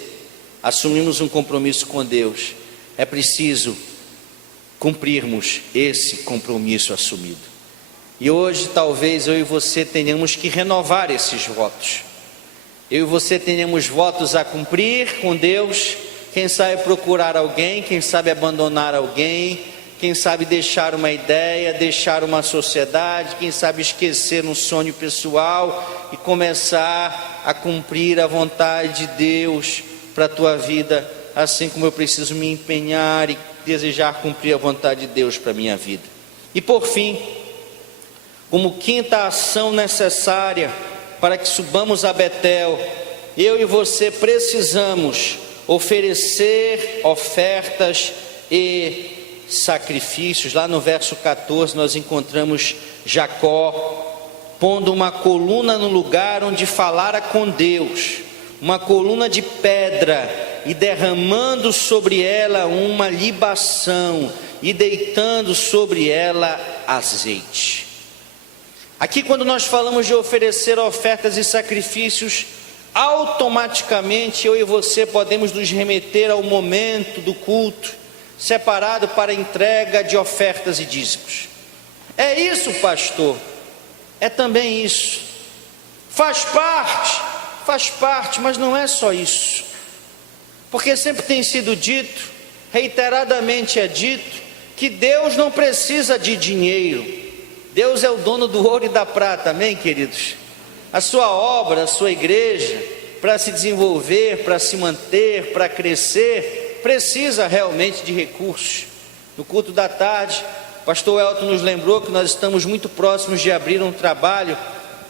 assumimos um compromisso com Deus, é preciso cumprirmos esse compromisso assumido. E hoje talvez eu e você tenhamos que renovar esses votos. Eu e você tenhamos votos a cumprir com Deus. Quem sabe procurar alguém, quem sabe abandonar alguém, quem sabe deixar uma ideia, deixar uma sociedade, quem sabe esquecer um sonho pessoal e começar a cumprir a vontade de Deus para a tua vida, assim como eu preciso me empenhar e desejar cumprir a vontade de Deus para a minha vida. E por fim, como quinta ação necessária para que subamos a Betel, eu e você precisamos oferecer ofertas e sacrifícios. Lá no verso 14 nós encontramos Jacó pondo uma coluna no lugar onde falara com Deus, uma coluna de pedra, e derramando sobre ela uma libação e deitando sobre ela azeite. Aqui, quando nós falamos de oferecer ofertas e sacrifícios, automaticamente eu e você podemos nos remeter ao momento do culto separado para a entrega de ofertas e dízimos. É isso, pastor? É também isso. Faz parte, mas não é só isso. Porque sempre tem sido dito, reiteradamente é dito, que Deus não precisa de dinheiro. Deus é o dono do ouro e da prata, amém, queridos? A sua obra, a sua igreja, para se desenvolver, para se manter, para crescer, precisa realmente de recursos. No culto da tarde, o pastor Elton nos lembrou que nós estamos muito próximos de abrir um trabalho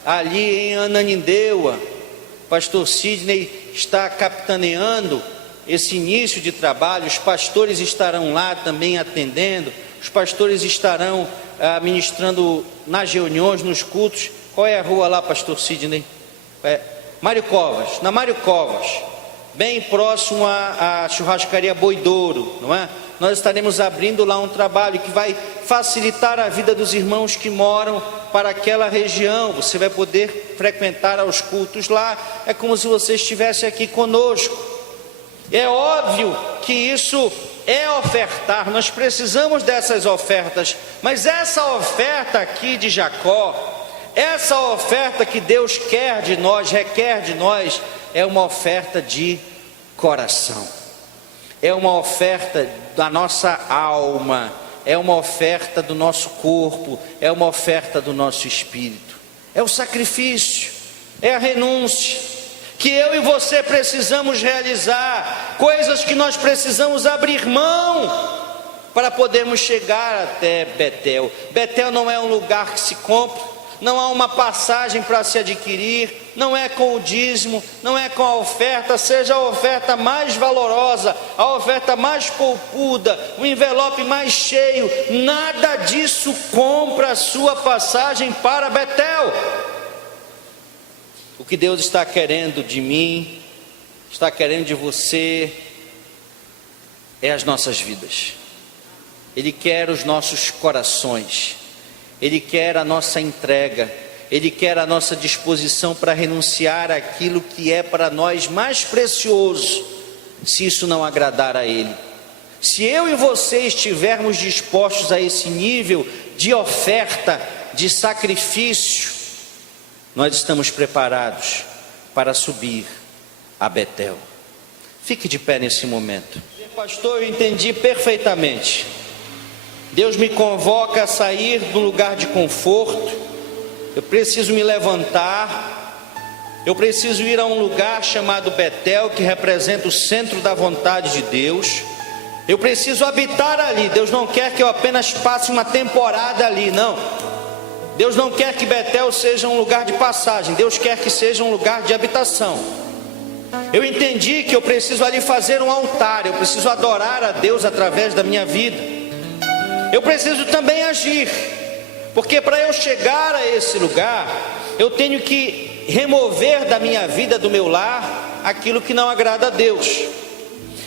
ali em Ananindeua. O pastor Sidney está capitaneando esse início de trabalho. Os pastores estarão lá também atendendo, os pastores estarão ministrando nas reuniões, nos cultos. Qual é a rua lá, pastor Sidney? Mário Covas, na Mário Covas, bem próximo à churrascaria Boidouro, não é? Nós estaremos abrindo lá um trabalho que vai facilitar a vida dos irmãos que moram para aquela região. Você vai poder frequentar aos cultos lá, é como se você estivesse aqui conosco. É óbvio que isso é ofertar, nós precisamos dessas ofertas, mas essa oferta aqui de Jacó, essa oferta que Deus quer de nós, requer de nós, é uma oferta de coração, é uma oferta da nossa alma, é uma oferta do nosso corpo, é uma oferta do nosso espírito, é o sacrifício, é a renúncia que eu e você precisamos realizar, coisas que nós precisamos abrir mão para podermos chegar até Betel. Betel não é um lugar que se compra, não há uma passagem para se adquirir, não é com o dízimo, não é com a oferta, seja a oferta mais valorosa, a oferta mais poupuda, o envelope mais cheio, nada disso compra a sua passagem para Betel. O que Deus está querendo de mim, está querendo de você, é as nossas vidas. Ele quer os nossos corações, Ele quer a nossa entrega, Ele quer a nossa disposição para renunciar àquilo que é para nós mais precioso, se isso não agradar a Ele. Se eu e você estivermos dispostos a esse nível de oferta, de sacrifício, nós estamos preparados para subir a Betel. Fique de pé nesse momento. Pastor, eu entendi perfeitamente. Deus me convoca a sair do lugar de conforto. Eu preciso me levantar. Eu preciso ir a um lugar chamado Betel, que representa o centro da vontade de Deus. Eu preciso habitar ali. Deus não quer que eu apenas passe uma temporada ali, não. Deus não quer que Betel seja um lugar de passagem. Deus quer que seja um lugar de habitação. Eu entendi que eu preciso ali fazer um altar. Eu preciso adorar a Deus através da minha vida. Eu preciso também agir, porque para eu chegar a esse lugar, eu tenho que remover da minha vida, do meu lar, aquilo que não agrada a Deus.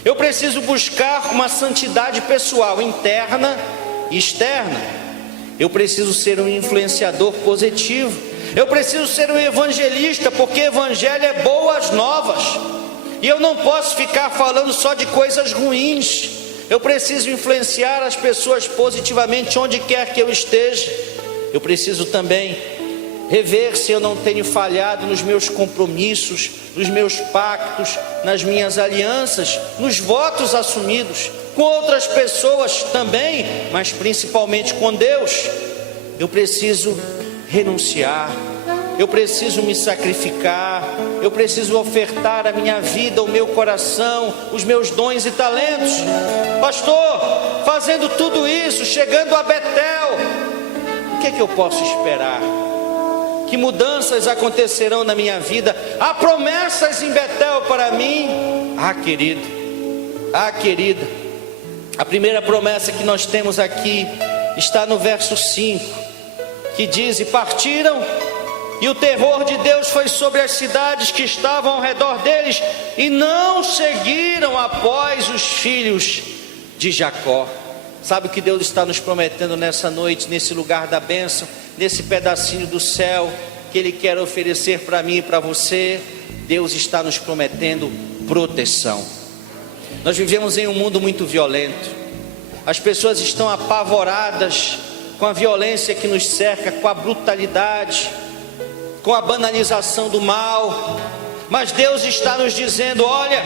Eu preciso buscar uma santidade pessoal, interna e externa. Eu preciso ser um influenciador positivo. Eu preciso ser um evangelista, porque evangelho é boas novas. E eu não posso ficar falando só de coisas ruins. Eu preciso influenciar as pessoas positivamente onde quer que eu esteja. Eu preciso também rever se eu não tenho falhado nos meus compromissos, nos meus pactos, nas minhas alianças, nos votos assumidos com outras pessoas também, mas principalmente com Deus. Eu preciso renunciar, eu preciso me sacrificar, eu preciso ofertar a minha vida, o meu coração, os meus dons e talentos. Pastor, fazendo tudo isso, chegando a Betel, o que é que eu posso esperar? Que mudanças acontecerão na minha vida? Há promessas em Betel para mim? Ah, querido, ah, querida, a primeira promessa que nós temos aqui está no verso 5, que diz: e partiram, e o terror de Deus foi sobre as cidades que estavam ao redor deles, e não seguiram após os filhos de Jacó. Sabe o que Deus está nos prometendo nessa noite, nesse lugar da bênção, nesse pedacinho do céu que Ele quer oferecer para mim e para você? Deus está nos prometendo proteção. Nós vivemos em um mundo muito violento. As pessoas estão apavoradas com a violência que nos cerca, com a brutalidade, com a banalização do mal. Mas Deus está nos dizendo: olha,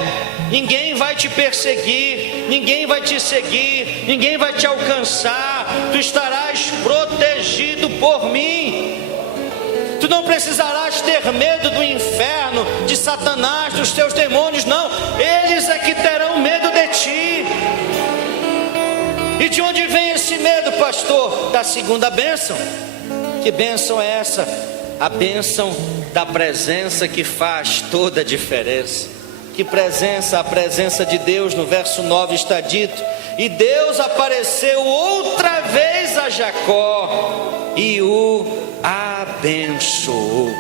ninguém vai te perseguir, ninguém vai te seguir, ninguém vai te alcançar. Tu estarás protegido por mim. Tu não precisarás ter medo do inferno, de Satanás, dos teus demônios, não. Eles é que terão medo de ti. E de onde vem esse medo, pastor? Da segunda bênção. Que bênção é essa? A bênção da presença, que faz toda a diferença. Que presença? A presença de Deus. No verso 9 está dito: e Deus apareceu outra vez a Jacó e o abençoou.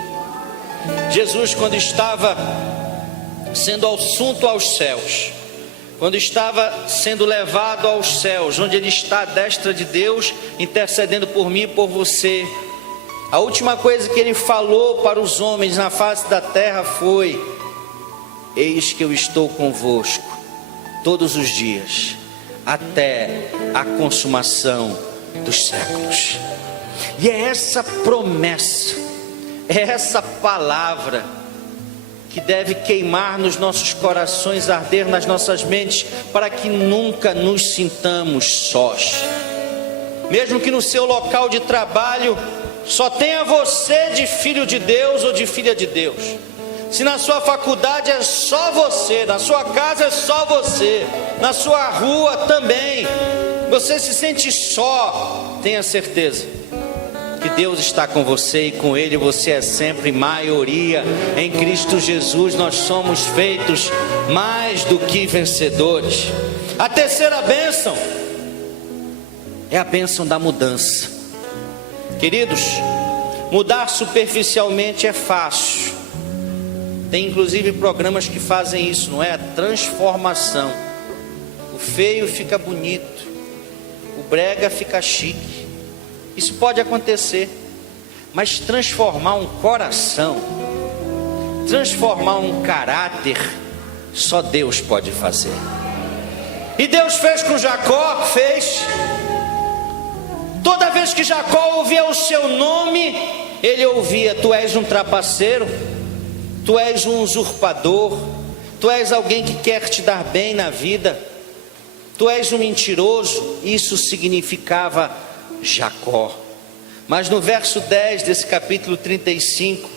Jesus, quando estava sendo assunto aos céus, quando estava sendo levado aos céus, onde Ele está à destra de Deus, intercedendo por mim e por você, a última coisa que Ele falou para os homens na face da terra foi: eis que eu estou convosco todos os dias, até a consumação dos séculos. E é essa promessa, é essa palavra que deve queimar nos nossos corações, arder nas nossas mentes, para que nunca nos sintamos sós. Mesmo que no seu local de trabalho só tenha você de filho de Deus ou de filha de Deus, se na sua faculdade é só você, na sua casa é só você, na sua rua também, você se sente só, tenha certeza que Deus está com você, e com Ele você é sempre maioria. Em Cristo Jesus nós somos feitos mais do que vencedores. A terceira bênção é a bênção da mudança. Queridos, mudar superficialmente é fácil. Tem inclusive programas que fazem isso, não é? A transformação. O feio fica bonito, o brega fica chique. Isso pode acontecer, mas transformar um coração, transformar um caráter, só Deus pode fazer. E Deus fez com Jacó, fez. Toda vez que Jacó ouvia o seu nome, ele ouvia: tu és um trapaceiro, tu és um usurpador, tu és alguém que quer te dar bem na vida, tu és um mentiroso. Isso significava Jacó. Mas no verso 10 desse capítulo 35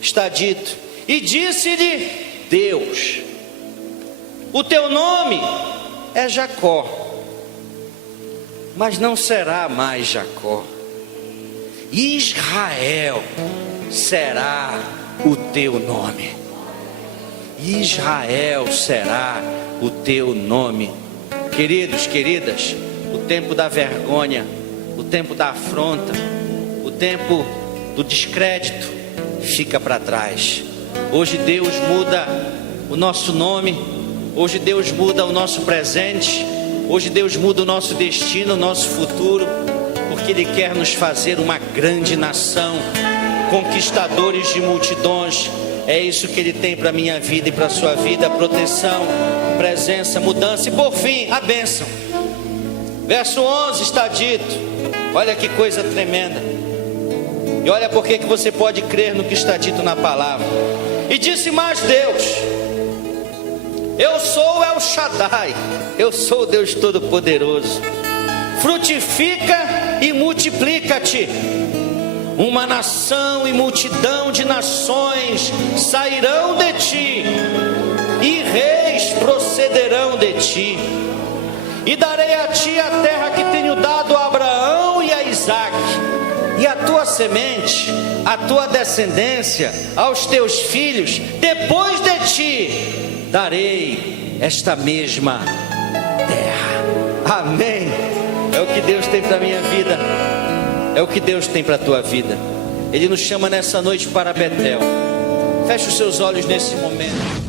está dito: e disse-lhe Deus: o teu nome é Jacó, mas não será mais Jacó, Israel será o teu nome. Israel será o teu nome. Queridos, queridas, o tempo da vergonha, o tempo da afronta, o tempo do descrédito fica para trás. Hoje Deus muda o nosso nome, hoje Deus muda o nosso presente, hoje Deus muda o nosso destino, o nosso futuro, porque Ele quer nos fazer uma grande nação, conquistadores de multidões. É isso que Ele tem para a minha vida e para a sua vida: proteção, presença, mudança e por fim, a bênção. Verso 11 está dito, olha que coisa tremenda, e olha por que você pode crer no que está dito na palavra. E disse mais Deus: eu sou El Shaddai, eu sou o Deus Todo-Poderoso, frutifica e multiplica-te. Uma nação e multidão de nações sairão de ti, e reis procederão de ti. E darei a ti a terra que tenho dado a Abraão e a Isaque, e a tua semente, a tua descendência, aos teus filhos, depois de ti, darei esta mesma terra. Amém. É o que Deus tem para a minha vida, é o que Deus tem para a tua vida. Ele nos chama nessa noite para Betel. Feche os seus olhos nesse momento.